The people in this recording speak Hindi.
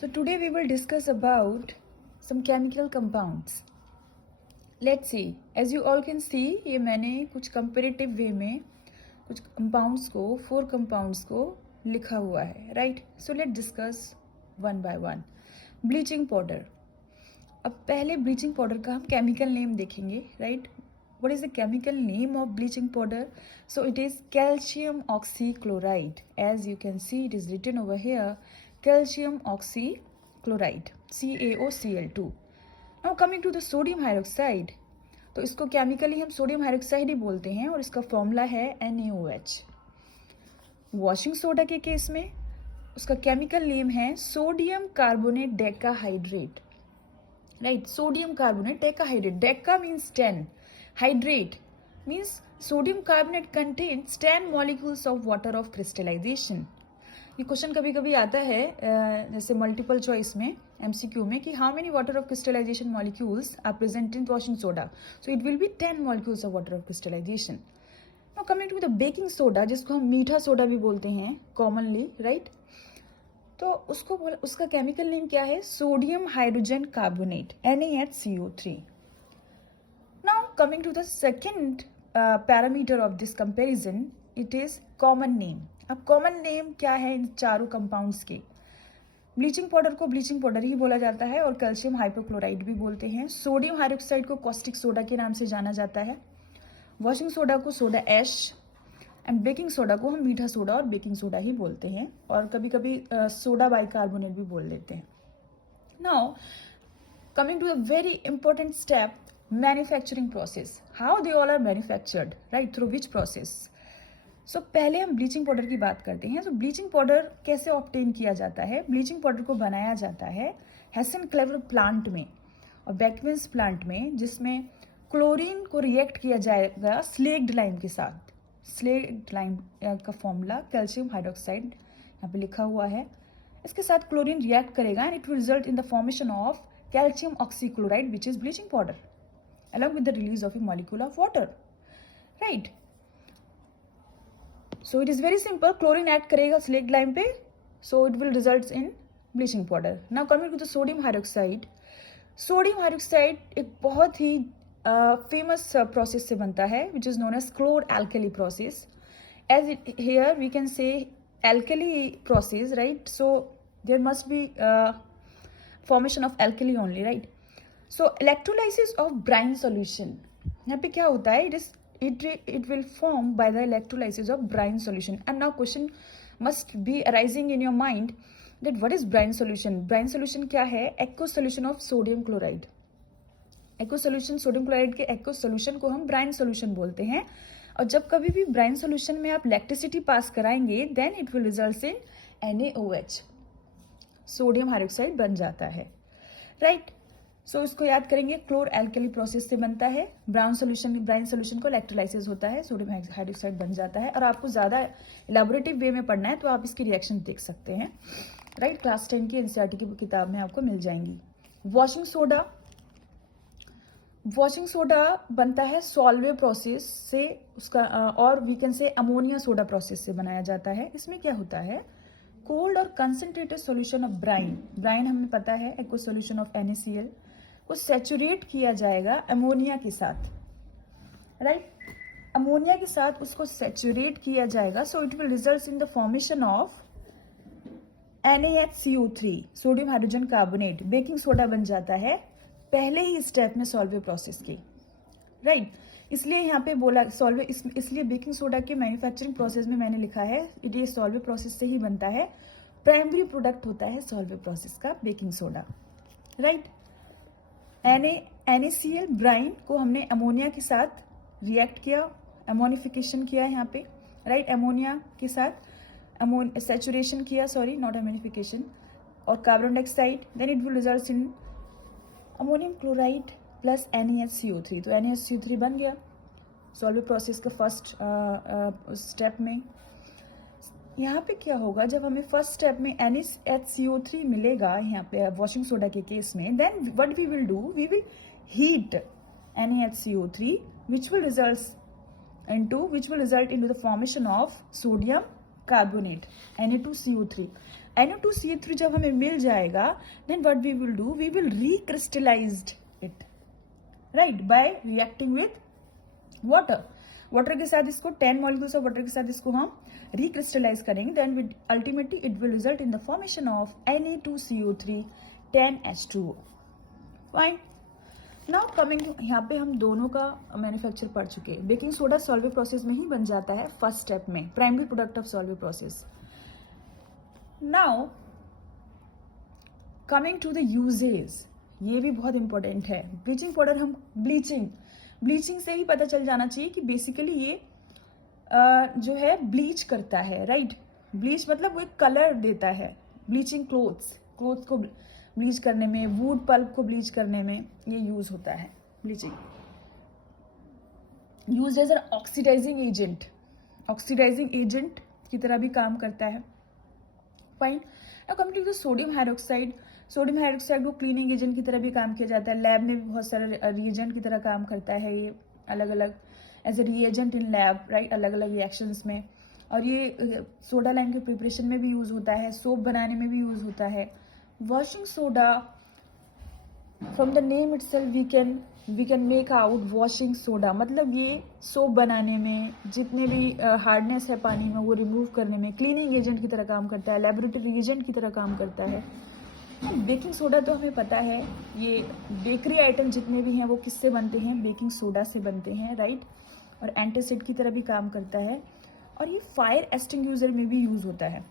So today we will discuss about some chemical compounds. Let's see. As you all can see, ये मैंने कुछ comparative way में कुछ compounds को 4 compounds को लिखा हुआ है, right? So let's discuss one by one. Bleaching powder. अब पहले bleaching powder का हम chemical name देखेंगे, right? What is the chemical name of bleaching powder? So it is calcium oxychloride. As you can see, it is written over here, calcium oxychloride, CaOCl2. Now coming to the sodium hydroxide, तो इसको केमिकली हम सोडियम हाइड्रोक्साइड ही बोलते हैं और इसका फॉर्मूला है NaOH. वॉशिंग सोडा के केस में उसका केमिकल नेम है sodium carbonate decahydrate, right? Sodium carbonate decahydrate. Deca means 10, hydrate means sodium carbonate contains 10 molecules of water of crystallization. ये क्वेश्चन कभी कभी आता है जैसे मल्टीपल चॉइस में MCQ में कि how many water of crystallisation molecules are present in washing soda. So it will be 10 molecules of water of crystallisation. Now coming to the baking soda, जिसको हम मीठा सोडा भी बोलते हैं कॉमनली, राइट? तो उसका केमिकल नेम क्या है? Sodium hydrogen carbonate, NaHCO3. Now coming to the second parameter of this comparison, it is common name. अब कॉमन नेम क्या है इन चारों कंपाउंड्स के? ब्लीचिंग पाउडर को ब्लीचिंग पाउडर ही बोला जाता है और कैल्शियम हाइपोक्लोराइड भी बोलते हैं. सोडियम हाइड्रोक्साइड को कॉस्टिक सोडा के नाम से जाना जाता है. वॉशिंग सोडा को soda ash and baking soda को हम मीठा सोडा और बेकिंग सोडा ही बोलते हैं और कभी कभी सोडा बाइकार्बोनेट भी बोल देते हैं. Now coming to a very important step, manufacturing process. How they all are manufactured, right? Through which process? So पहले हम ब्लीचिंग पाउडर की बात करते हैं. तो ब्लीचिंग पाउडर कैसे ऑब्टेन किया जाता है? ब्लीचिंग पाउडर को बनाया जाता है हेसन-क्लेवर प्लांट में और बेकमेंस प्लांट में, जिसमें क्लोरीन को रिएक्ट किया जाएगा स्लेग्ड लाइम के साथ. स्लेग्ड लाइम का फॉर्मूला कैल्शियम हाइड्रोक्साइड यहाँ पे लिखा हुआ है. इसके साथ क्लोरीन रिएक्ट करेगा and it will result in the formation of calcium oxychloride which is bleaching powder along with the release of A molecule of water, right? So it is very simple. Chlorine act करेगा slaked lime पे, so it will result in bleaching powder. Now coming to the sodium hydroxide. Sodium hydroxide एक बहुत ही famous process से बनता है, which is known as chlor-alkali process. As here we can say alkali process, right? So there must be formation of alkali only, right? So electrolysis of brine solution. यहाँ पे क्या होता है? It will form by the electrolysis of brine solution. And now question must be arising in your mind that what is brine solution? Brine solution क्या है? Aqueous solution of sodium chloride. Aqueous solution sodium chloride के aqueous solution को हम brine solution बोलते हैं. और जब कभी भी brine solution में आप electricity पास कराएंगे then it will result in NaOH. Sodium hydroxide बन जाता है, राइट? सो इसको याद करेंगे, क्लोर एल्कली प्रोसेस से बनता है. ब्राइन सोल्यूशन को इलेक्ट्रोलाइसिस होता है, सोडियम हाइड्रोक्साइड बन जाता है. और आपको ज़्यादा इलेबोरेटिव वे में पढ़ना है तो आप इसकी रिएक्शन देख सकते हैं, राइट? क्लास 10 की NCERT की किताब में आपको मिल जाएंगी. वॉशिंग सोडा बनता है सॉल्वे प्रोसेस से, उसका और वी कैन से अमोनिया सोडा प्रोसेस से बनाया जाता है. इसमें क्या होता है? कोल्ड और कंसनट्रेटेड सोल्यूशन ऑफ ब्राइन हमें पता है एक्वस सोल्यूशन ऑफ NaCl को सैचुरेट किया जाएगा अमोनिया के साथ, राइट? अमोनिया के साथ उसको सैचुरेट किया जाएगा. सो it will result in the formation of NaHCO3, sodium hydrogen carbonate. Baking soda बन जाता है पहले ही स्टेप में सॉल्वे प्रोसेस के, राइट? इसलिए यहाँ पे बोला सॉल्वे, इसलिए बेकिंग सोडा के मैन्युफैक्चरिंग प्रोसेस में मैंने लिखा है ये सॉल्वे प्रोसेस से ही बनता है. प्राइमरी प्रोडक्ट होता है सॉल्वे प्रोसेस का baking soda, right? NaCl brine को हमने अमोनिया के साथ रिएक्ट किया, अमोनिफिकेशन किया यहाँ पे, राइट? अमोनिया के साथ सैचुरेशन किया, सॉरी नॉट अमोनिफिकेशन, और carbon dioxide. Then it will result in ammonium chloride plus NaHCO3. तो NaHCO3 बन गया सॉल्वे प्रोसेस का फर्स्ट स्टेप में. यहाँ पे क्या होगा? जब हमें फर्स्ट स्टेप में NaHCO3 मिलेगा यहाँ पे वॉशिंग सोडा के केस में, then what we will do, we will heat NaHCO3 which will result into the formation of sodium carbonate Na2CO3. Na2CO3 जब हमें मिल जाएगा, then what we will do, we will recrystallize it, right, by reacting with water. Water के साथ इसको 10 मॉलिक्यूल्स ऑफ वाटर के साथ इसको हम रिक्रिस्टलाइज करेंगे, then ultimately it will result in the formation of Na2CO3 10H2O. Fine. Now coming to, यहाँ पे हम दोनों का मैन्युफैक्चर पढ़ चुके हैं. बेकिंग सोडा सॉल्वे प्रोसेस में ही बन जाता है फर्स्ट स्टेप में, primary product of Solvay process. Now coming to the uses, ये भी बहुत इंपॉर्टेंट है. ब्लीचिंग पाउडर, हम ब्लीचिंग से ही पता चल जाना चाहिए कि बेसिकली ये जो है ब्लीच करता है, राइट. ब्लीच मतलब वो एक कलर देता है. ब्लीचिंग क्लोथ्स को ब्लीच करने में, वुड पल्प को ब्लीच करने में ये यूज होता है. Bleaching use as an oxidising agent की तरह भी काम करता है. Fine. Now coming to the sodium hydroxide को क्लीनिंग एजेंट की तरह भी काम किया जाता है. लैब में भी बहुत सारे रिएजेंट की तरह काम करता है ये, अलग अलग as a reagent in lab, right, अलग अलग रिएक्शंस में. और ये सोडा लाइम के प्रिपरेशन में भी यूज होता है, सोप बनाने में भी यूज होता है. Washing soda, from the name itself we can make out washing soda, मतलब ये सोप बनाने में जितने भी हार्डनेस है पानी में वो रिमूव करने में क्लीनिंग एजेंट की तरह काम करता है, लेबोरेटरी रिएजेंट की तरह काम करता है. बेकिंग सोडा तो हमें पता है, ये बेकरी आइटम जितने भी हैं वो किससे बनते हैं, बेकिंग सोडा से बनते हैं, राइट. और एंटासिड की तरह भी काम करता है, और ये फायर एक्सटिंग्विशर में भी यूज होता है.